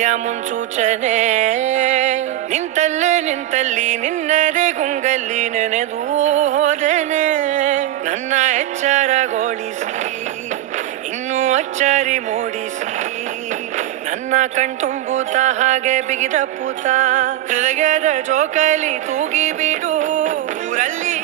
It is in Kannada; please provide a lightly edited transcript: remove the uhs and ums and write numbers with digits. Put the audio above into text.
ಪ್ರೀತಿಯ ಮುನ್ಸೂಚನೆ ನಿಂತಲ್ಲಿ ನಿನ್ನದೇ ಗುಂಗಲ್ಲಿ ನೆನೆದು ಹೋದನೆ ನನ್ನ ಎಚ್ಚರಗೊಳಿಸಿ ಇನ್ನೂ ಅಚ್ಚರಿ ಮೂಡಿಸಿ ನನ್ನ ಕಣ್ತುಂಬುತ್ತ ಹಾಗೆ ಬಿಗಿದ ಪೂತ ಹೃದಯದ ಜೋಕಲಿ ತೂಗಿ ಬಿಡು ಊರಲ್ಲಿ